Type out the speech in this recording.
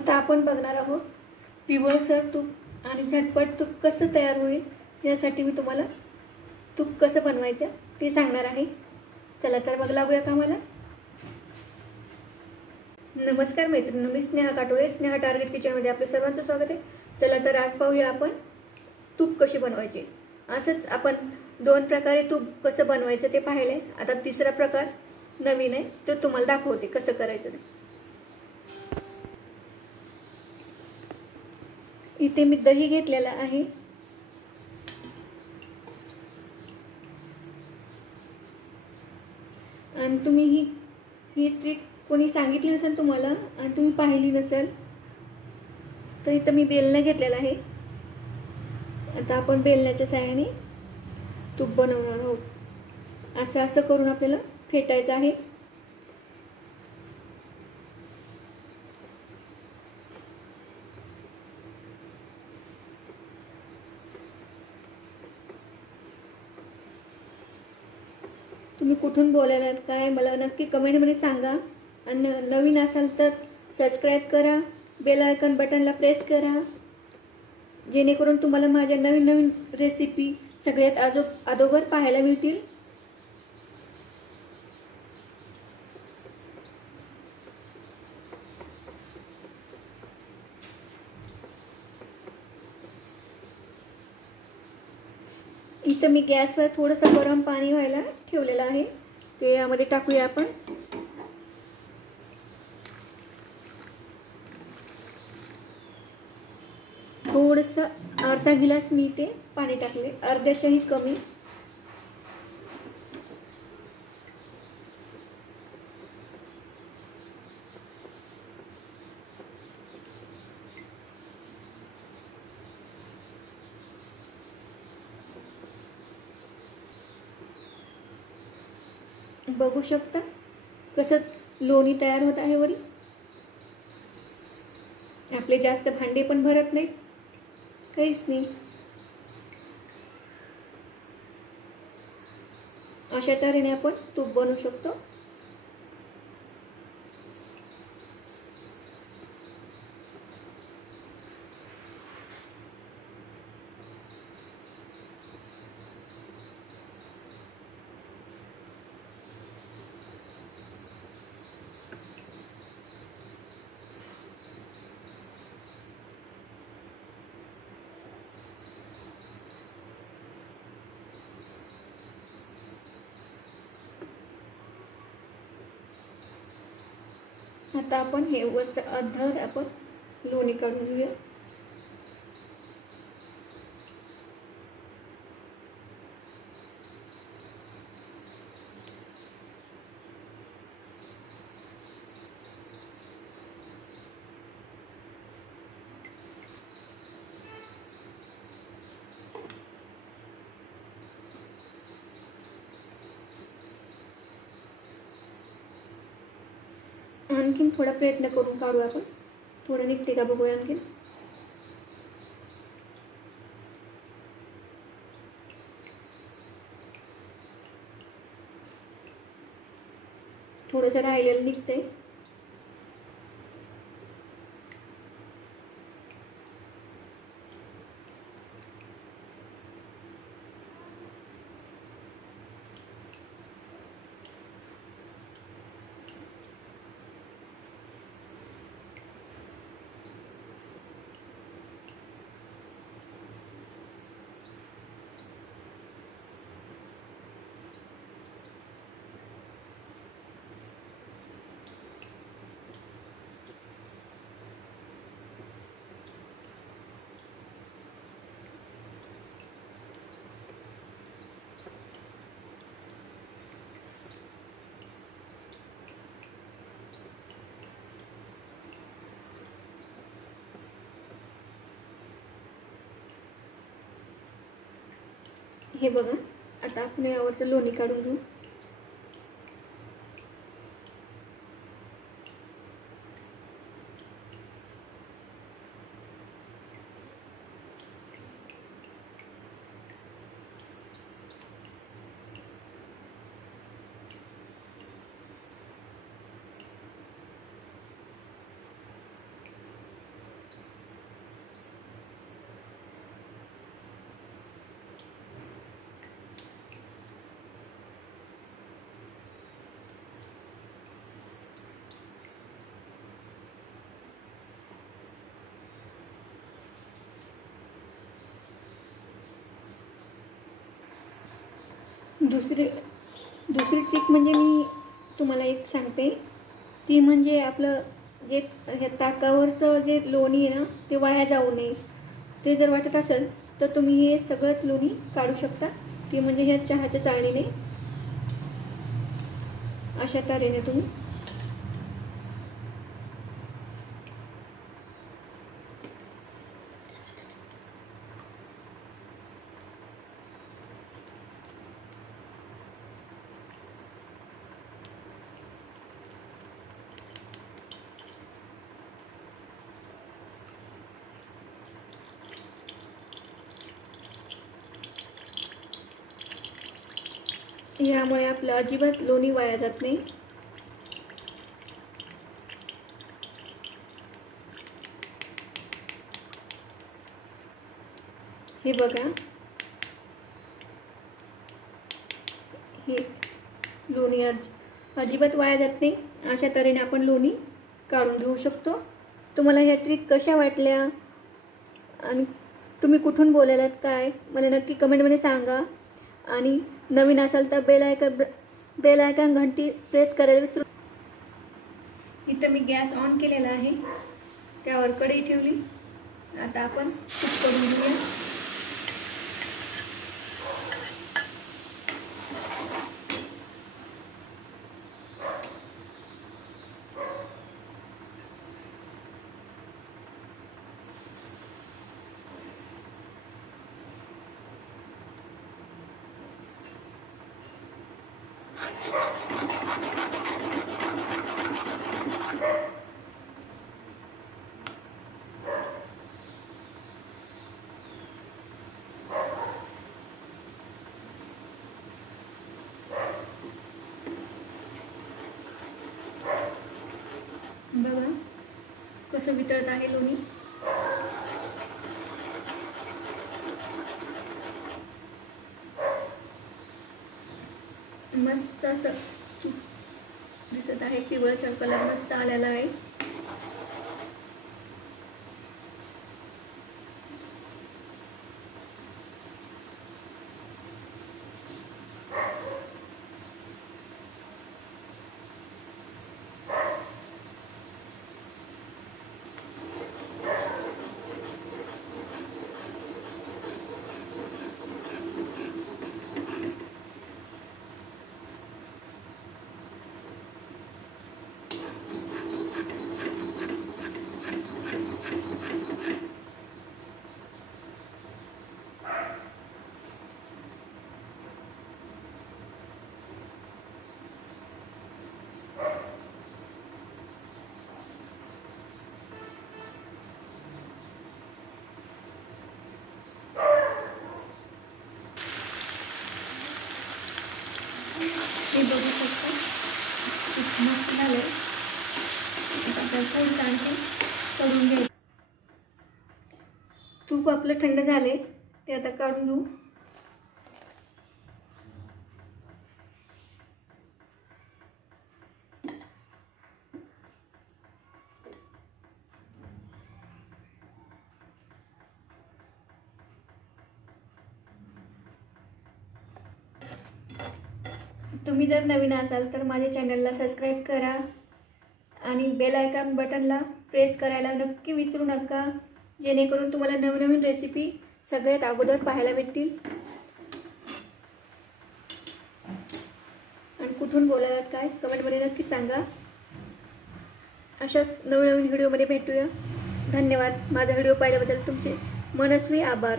आता आपण बघणार आहोत पिवळसर तूप आणि झटपट तूप कसं तयार होईल यासाठी मी तुम्हाला तूप कसं बनवायचं ते सांगणार आहे। चला तर मग लागूया कामाला। नमस्कार मैत्रिणींनो, मी स्नेहा काटोळे, स्नेहा टार्गेट किचनमध्ये आपले सर्वांचं स्वागत आहे। चला तर आज पाहूया आपण तूप कशी बनवायचे। असंच आपण दोन प्रकारे तूप कसं बनवायचं ते पाहिले। आता तिसरा प्रकार नवीन आहे तो तुम्हाला दाखवते कसं करायचं ते। इथे मी दही घेतलेला आहे। आणि तुम्ही ही ट्रिक कोणी सांगितली नसेल तुम्हाला आणि तुम्ही पाहिली नसेल तर इथं मी बेलणं घेतलेलं आहे। आता आपण बेलण्याच्या सहाय्याने तूप बनवणार आहोत। असं करून आपल्याला फेटायचं आहे। तुम्ही कुठून बोलायलात काय मला नक्की कमेंटमध्ये सांगा। आणि नवीन असाल तर सबस्क्राइब करा, बेल आयकॉन बटनला प्रेस करा, जेणेकरून तुम्हाला माझ्या नवीन नवीन रेसिपी सगळ्यात अगोदर पाहायला मिळतील। इथं मी गॅसवर थोडंसं गरम पाणी व्हायला ठेवलेलं आहे, ते यामध्ये टाकूया आपण। थोडंसं अर्धा गिलास मी इथे पाणी टाकले, अर्ध्याच्याही कमी। बघू शकता कसं लोणी तयार होत आहे वरी। आपले जास्त भांडे पण भरत नाही, काहीच नाही। अशा तऱ्हेने आपण तूप बनवू शकतो। आता आपण हे वरचं अर्ध आपण लोणी काढून घेऊया। आणखीन थोडा प्रयत्न करून काढू आपण, थोडं निघते का बघूया आणखीन। थोडंसं राहिलेलं निघतंय। हे बघा, आता आपण यावरचं लोणी काढून घेऊ। दुसरी ट्रिक म्हणजे मी तुम्हाला एक सांगते, ती म्हणजे आपलं जे ह्या ताकावरचं जे लोणी आहे ना ते वाया जाऊ नये. ते जर वाटत असेल तर तुम्ही हे सगळंच लोणी काढू शकता. ती म्हणजे ह्या चहाच्या चाळणीने अशा तऱ्हेने तुम्ही यामुळे आपलं अजिबात लोणी वाया जात नाही. हे बघा, हे लोणी अजिबात वाया जात नाही. अशा तऱ्हेने आपण लोणी काढून घेऊ शकतो. तुम्हाला ह्या ट्रिक कशा वाटल्या आणि तुम्ही कुठून बोलायलात काय मला नक्की कमेंटमध्ये सांगा. आणि नवीन असाल तर बेल आयकॉन घंटी प्रेस करायला विसरू. इथं मी गॅस ऑन केलेला आहे, त्यावर कढई ठेवली. आता आपण तूप करून घेऊया. बघा कसं वितळत आहे लोणी. मस्त असं दिसत आहे, पिवळसर कलर मस्त आलेला आहे. हे बघू शकता मस्त झालंय. आता त्याचं आणखी करून घ्यायचं. तूप आपलं थंड झाले, ते आता काढून घेऊ. तुम्ही जर नवीन असाल तर माझ्या चॅनलला सबस्क्राईब करा आणि बेल आयकॉन बटनला प्रेस करायला नक्की विसरू नका, जेणेकरून तुम्हाला नवनवीन रेसिपी सगळ्यात अगोदर पाहायला भेटतील. आणि कुठून बोलायलात काय कमेंटमध्ये नक्की सांगा. अशाच नवनवीन व्हिडिओमध्ये भेटूया. धन्यवाद. माझा व्हिडिओ पाहिल्याबद्दल तुमचे मनस्वी आभार.